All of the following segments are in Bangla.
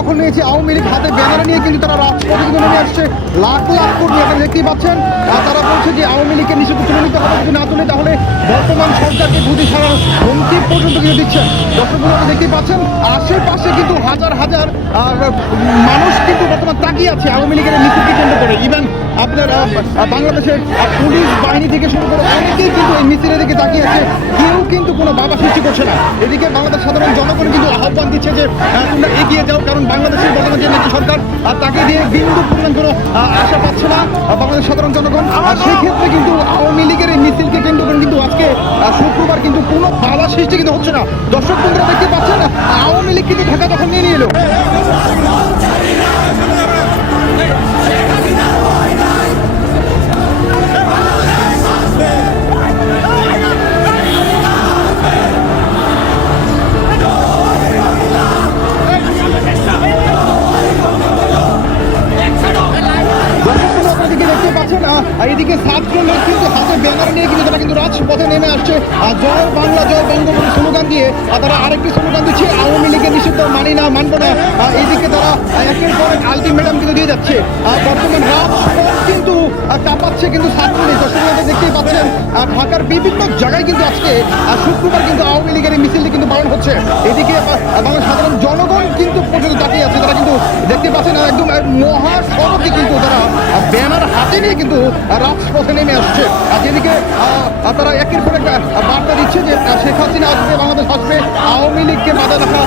দখল নিয়েছে আওয়ামী লীগ, হাতে ব্যানার নিয়ে কিন্তু তারা রাজপথে কিন্তু নেমে আসছে। লাখ লাখ কর্মী এখানে দেখতেই পাচ্ছেন। তারা বলছে যে আওয়ামী লীগকে নিষিদ্ধ তুলে নিতে হবে, যদি না তুলে তাহলে বর্তমান সরকারকে বুঝি ছাড়ার হুমকি পর্যন্ত কিন্তু দিচ্ছেন। দর্শকগুলো দেখতেই পাচ্ছেন আশেপাশে কিন্তু হাজার হাজার মানুষ কিন্তু বর্তমান তাকিয়ে আছে আওয়ামী লীগের মিছিলকে কেন্দ্র করে। ইভেন আপনার বাংলাদেশের পুলিশ বাহিনী থেকে শুরু করে অনেকেই কিন্তু এই মিছিলের দিকে তাকিয়ে আছে, কেউ কিন্তু কোনো বাধা সৃষ্টি করছে না। এদিকে বাংলাদেশ সাধারণ জনগণ কিন্তু আহ্বান দিচ্ছে যে তোমরা এগিয়ে যাও, কারণ বাংলাদেশের বর্তমান যে নেত্রী সরকার তাকে দিয়ে বিন্দু পরিমাণ কোনো আশা পাচ্ছে না বাংলাদেশ সাধারণ জনগণ। সেই ক্ষেত্রে কিন্তু আওয়ামী লীগের এই মিছিলকে কেন্দ্র করে কিন্তু আজকে শুক্রবার কিন্তু কোনো বাধা সৃষ্টি কিন্তু হচ্ছে না। দর্শক বন্ধুরা দেখতে পাচ্ছেন আওয়ামী লীগ কিন্তু ঢাকা দখল নিয়ে এলো। এদিকে ছাত্রলীগ কিন্তু হাতে ব্যানার নিয়ে কিন্তু তারা কিন্তু রাজপথে নেমে আসছে। জয় বাংলা জয় বঙ্গবন্ধু স্লোগান দিয়ে তারা আরেকটি স্লোগান দিচ্ছে, আওয়ামী লীগের নিষিদ্ধ মানি না, মানবো না। এইদিকে তারা একের পর এক আলটিমেটাম কিন্তু দিয়ে যাচ্ছে। বর্তমান রাজপথ কিন্তু কাঁপাচ্ছে কিন্তু ছাত্রলীগ। দর্শকরা দেখতেই পাচ্ছেন ঢাকার বিভিন্ন জায়গায় কিন্তু আজকে শুক্রবার কিন্তু আওয়ামী লীগের এই মিছিলটি কিন্তু পালন হচ্ছে। এদিকে বাংলার সাধারণ জনগণ কিন্তু পর্যন্ত তাকিয়ে আছে। তারা কিন্তু দেখতে পাচ্ছেন একদম মহাসড়কে কিন্তু তারা ব্যানার হাতে নিয়ে কিন্তু রাজপথে নেমে আসছে। যেদিকে তারা একের পর একটা বার্তা দিচ্ছে যে শেখ হাসিনা আসবে, বাংলাদেশ আসবে, আওয়ামী লীগকে বাধা রাখা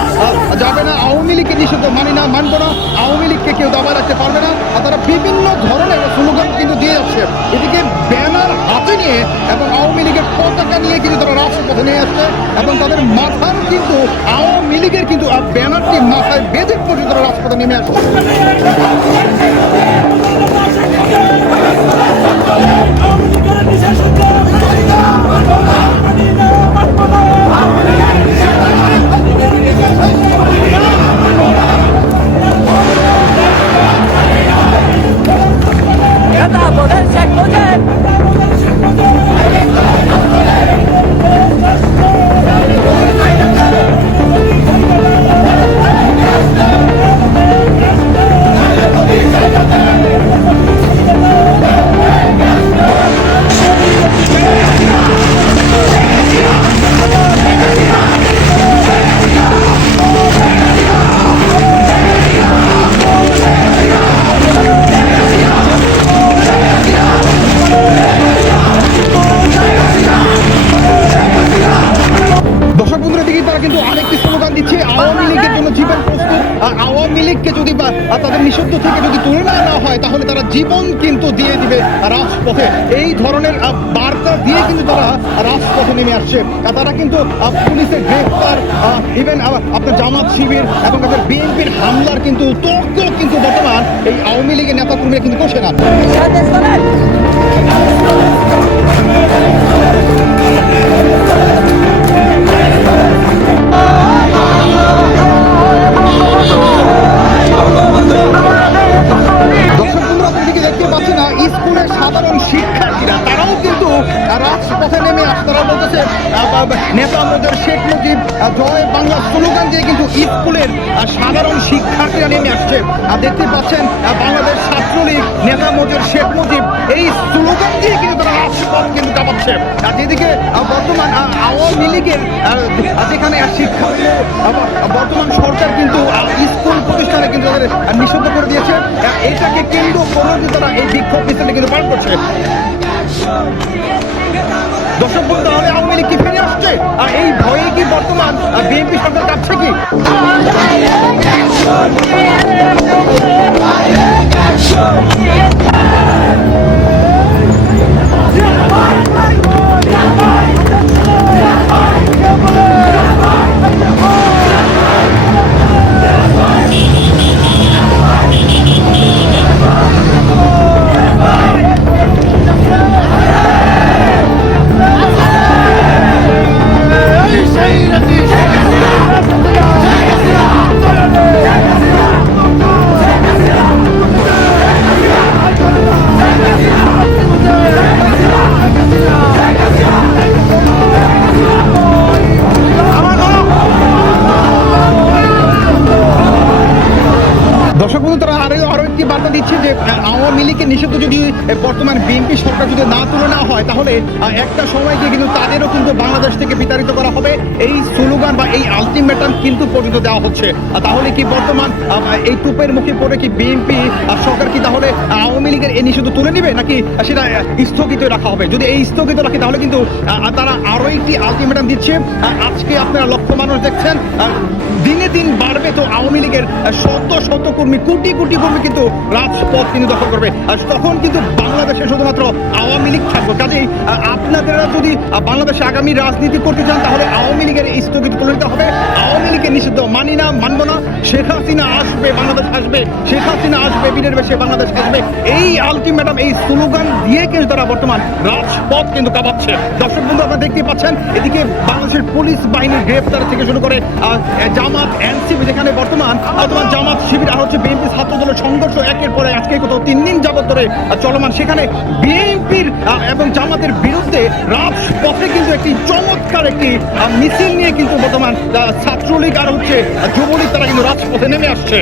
যাবে না, আওয়ামী লীগকে নিষিদ্ধ মানি না, মানবো না, আওয়ামী লীগকে কেউ দাবায় রাখতে পারবে না। তারা বিভিন্ন ধরনের স্লোগান কিন্তু দিয়ে যাচ্ছে। এদিকে ব্যানার হাতে নিয়ে এবং আওয়ামী লীগের পতাকা নিয়ে কিন্তু তারা রাজপথে নিয়ে আসছে এবং তাদের মাথার কিন্তু আওয়ামী লীগের কিন্তু ব্যানারটি মাথায় বেঁধে পর্যন্ত তারা রাজপথে নেমে আসছে। তাদের নিষিদ্ধ থেকে যদি তুলে নেওয়া হয় তাহলে তারা জীবন কিন্তু দিয়ে দিবে রাজপথে। এই ধরনের বার্তা দিয়ে কিন্তু তারা রাজপথে নেমে আসছে। তারা কিন্তু পুলিশের গ্রেফতার, ইভেন আপনার জামাত শিবির এবং তাদের বিএনপির হামলার কিন্তু তর্ক কিন্তু বর্তমান এই আওয়ামী লীগের নেতা কর্মীরা কিন্তু করছে না। স্কুলের সাধারণ শিক্ষার্থীরা তারাও কিন্তু রাজপথে নেমে আসছে। তারা বলতেছে নেতা আমাদের শেখ মুজিব জয় বাংলা স্লোগান দিয়ে কিন্তু স্কুলের সাধারণ শিক্ষার্থীরা নেমে আসছে। দেখতে পাচ্ছেন বাংলাদেশ ছাত্রলীগ নেতা আমাদের শেখ মুজিব এই স্লোগান দিয়ে কিন্তু তারা রাজপথ কিন্তু কাঁপাচ্ছে। যেদিকে বর্তমান আওয়ামী লীগের যেখানে শিক্ষা বর্তমান সরকার কিন্তু স্কুল প্রতিষ্ঠানে কিন্তু তাদের নিষিদ্ধ করে দিয়েছে, এটাকে কেন্দ্র করে তারা এই বিক্ষোভ মিছিলটা কিন্তু পালন করছে। দর্শক বলতে হবে আওয়ামী লীগ কি ফিরে আসছে? এই ভয়ে কি বর্তমান বিএনপি সরকার কাটছে কি? দর্শক বন্ধু, তারা আরো একটি বার্তা দিচ্ছে যে আওয়ামী লীগের নিষিদ্ধ যদি বর্তমান বিএনপি সরকার যদি না তুলে নেওয়া হয়, তাহলে একটা সময় গিয়ে কিন্তু তাদেরও কিন্তু বাংলাদেশ থেকে বিতাড়িত করা হবে। এই স্লোগান বা এই আলটিমেটাম কিন্তু পর্যন্ত দেওয়া হচ্ছে। তাহলে কি বর্তমান এই টুপের মুখে পড়ে কি বিএনপি সরকার কি তাহলে আওয়ামী লীগের এই নিষিদ্ধ তুলে নেবে, নাকি সেটা স্থগিত রাখা হবে? যদি এই স্থগিত রাখে, তাহলে কিন্তু তারা আরো একটি আলটিমেটাম দিচ্ছে। আজকে আপনারা লক্ষ মানুষ দেখছেন, দিনে দিন বাড়বে তো আওয়ামী লীগের শত শত কর্মী, কোটি কোটি কর্মী কিন্তু রাজপথ কিন্তু দখল করবে। তখন কিন্তু বাংলাদেশে শুধুমাত্র আওয়ামী লীগ থাকবে। কাজেই আপনারা যদি বাংলাদেশে আগামী রাজনীতি করতে চান, তাহলে আওয়ামী লীগের স্থগিত তুলে নিতে হবে। আওয়ামী লীগের নিষিদ্ধ মানি না, মানবো না। শেখ হাসিনা আসবে, বাংলাদেশ আসবে। শেখ হাসিনা আসবে, বীরের বেশে বাংলাদেশ আসবে। এই আলটিমেটাম, এই স্লোগান দিয়ে কিন্তু তারা বর্তমান রাজপথ কিন্তু কাঁপাচ্ছে। দর্শক বন্ধু, আপনারা দেখতে পাচ্ছেন, এদিকে বাংলাদেশের পুলিশ বাহিনীর গ্রেফতার থেকে শুরু করে জামাত, এনসিপি, যেখানে বর্তমান জামাত শিবির আর হচ্ছে বিএনপি ছাত্র দলের সংঘর্ষ একের পরে আজকে কত 3 দিন যাবত ধরে চলমান। সেখানে বিএনপির এবং জামাতের বিরুদ্ধে রাজপথে কিন্তু একটি চমৎকার একটি মিছিল নিয়ে কিন্তু বর্তমান ছাত্রলীগ আর হচ্ছে যুবলীগ তারা কিন্তু রাজপথে নেমে আসছে।